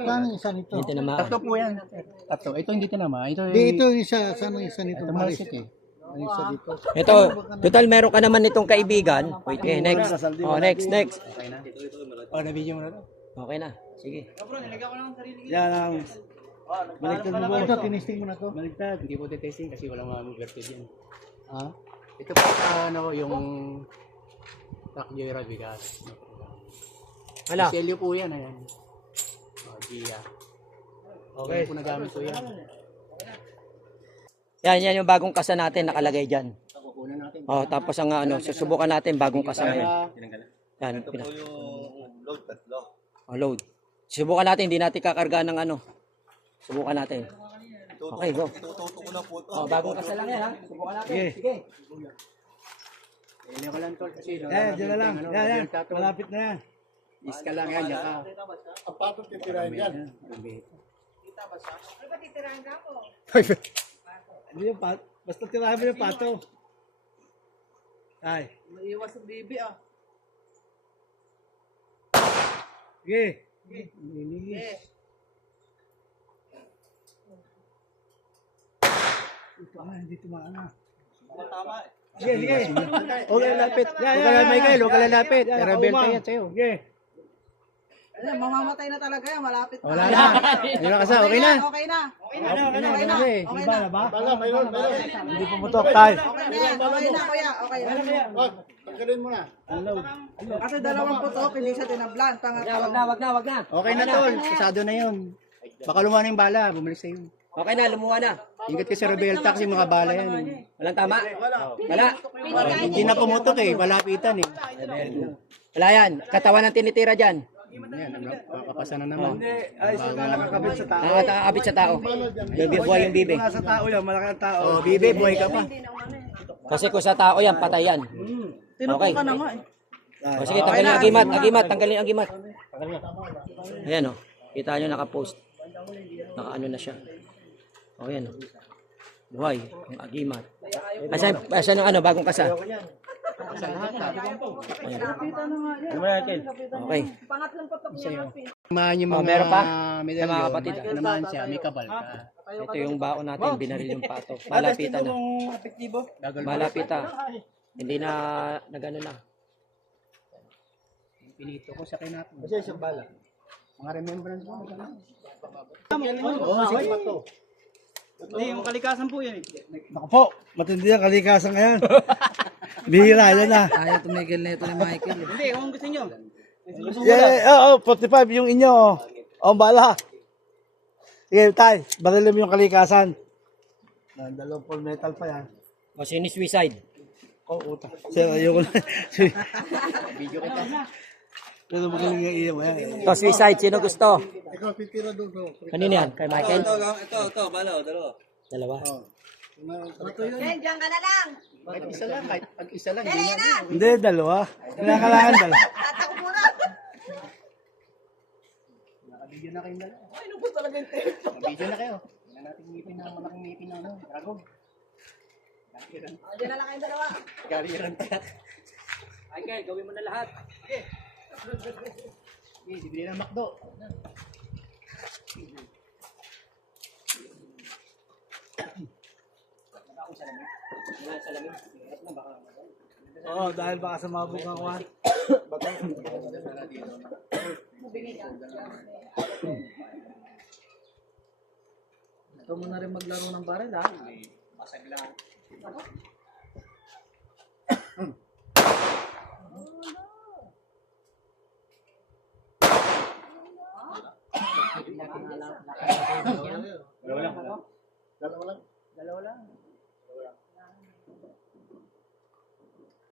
Paano isa nito? Hindi tinamaan. Tatlo po yan. Tatlo. Ito hindi tinama. Ito Ito yung isa. Saan ang isa nito? Ito malasik eh. Ang isa dito. Ito, total meron ka naman nitong kaibigan. Wait, okay, next. Oh, next. Okay na. Oh, na-video mo na to. Okay na. Sige. Yan ang... Baligtad mo Ito, tinisting mo na to. Baligtad. Hindi po testing kasi walang mga-verted yan. Ha? Ito po ano, yung... Takyo Rabigas. Hala. Selyo po yan. Ayan. Oh, Gia. Okay. Po nagamit ko yan. Yan yung bagong kasa natin nakalagay dyan. Kukunan natin. Oh, tapos ang susubukan natin bagong kasa ngayon. Yan. Ito po yung load tatlo. Oh, load. Subukan natin, hindi natin kakarga ng ano. Subukan natin. Okay, go. Itututo ko na po ito. Oh, bagong kasa lang yan ha. Subukan natin. Sige. Ilya ko lang tol kasi. Dyan na lang. Yan. Malapit na yan. Iska lang yan. Ang patong titirahin yan. Hindi yung pato. Basta tirahin mo yung pato. Ay. Maiwas ang bibi ah. Sige. Ito hindi tumaan na. Tama. Sige. Huwag ka lalapit. Huwag ka lalapit, Michael. Huwag ka lalapit. Rebelde yan sa'yo. Sige. Ayan, mamamatay na talaga yan. Malapit na. Wala na. Ayun na kasi. Okay na. Okay na. Okay na. Okay na. Okay na. Bala, mayroon. Hindi pumutok tayo. Okay na yan. Okay na kuya. Okay na. Tanggalin mo na. Kasi dalawang putok, hindi siya tinablan. Wag na. Okay na tol. Pasado na yun. Baka lumuha na yung bala. Bumalik sa'yo. Okay na, lumuha na. Ingat ka sa rebelde kasi mga bala yan. Walang tama? Wala. Hindi na pumutok eh. Malapitan eh. Wala yan. Katawan ng tinitira dyan. Yan. Makapasa na naman. Ay, isa na nakakabit sa tao. Nakakabit sa tao. Buhay yung bibi. Nasa tao yan, malaki ang tao. Oh, bibi, buhay ka pa. Kasi kung sa tao yan, patay yan. Tinupok ka na nga eh. O sige, tanggalin ang agimat. Tanggalin ang agimat. Ayan o. Kita nyo nakapost. Nakaano na siya. O yan o. Buhay. Ang agimat. Asan yung bagong kasa? Okay. Pangatlong putok niya. Samahan yung mga meron pa? medalyon. Mga kapatid. Samahan siya. May kabal ka. Ito yung baon natin. Binaril yung pato. Malapitan na. Malapitan. Hindi na nagano na. Pinito ko sa natin. Kasi isang bala. Mga remembrance mo. Oo, sige pa to. Hindi, yung kalikasan po yan eh. Naku po, matindi ang kalikasan ngayon. Bihira, yan na. Ayaw tumigil na ito ni Michael. Hindi, kung gusto nyo. Yeah, 45 yung inyo. Oh, bala. Sige, tay, barilin mo yung kalikasan. Dalawang full metal pa yan. O sini suicide. Oh, utak. Sir, ayoko na. Video kita. Pero magaling yung iyo mo yan. Ito suicide. Sino gusto? Ikaw, titira doon. Kanino yan? Kay Michael? Ito, bala, dalawa. Dalawa. Yan, dyan ka na lang. Kahit isa lang, pag isa lang. Hindi na. Hindi, dalawa. Kailangan dalawa. Tatakbo mo na. Nakabidyo na kayong dalawa. Ay, nubos talaga yung tape. Nakabidyo na kayo. Tingnan natin ngipin na malaking ngipin na ano. Dragog. Dyan na lang kayong dalawa. Galiran tayo. Michael, gawin mo na lahat. Bibili ng McDo. Oo, dahil baka sa mabuk ang kuhan. Ito mo na rin maglaro ng baril ha. Masag lang. Dalawa lang.